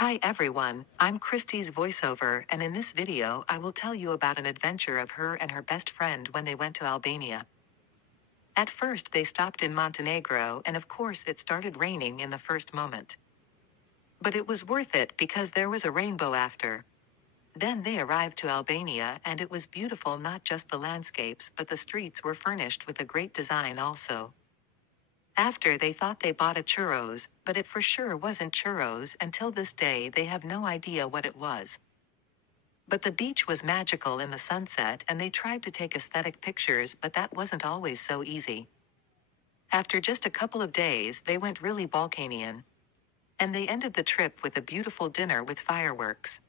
Hi everyone, I'm Kristi's voiceover, and in this video I will tell you about an adventure of her and her best friend when they went to Albania. At first they stopped in Montenegro, and of course it started raining in the first moment. But it was worth it because there was a rainbow after. Then they arrived to Albania, and it was beautiful. Not just the landscapes, but the streets were furnished with a great design also. After they thought they bought a churros, but it for sure wasn't churros. Until this day they have no idea what it was. But the beach was magical in the sunset, and they tried to take aesthetic pictures, but that wasn't always so easy. After just a couple of days they went really Balkanian. And they ended the trip with a beautiful dinner with fireworks.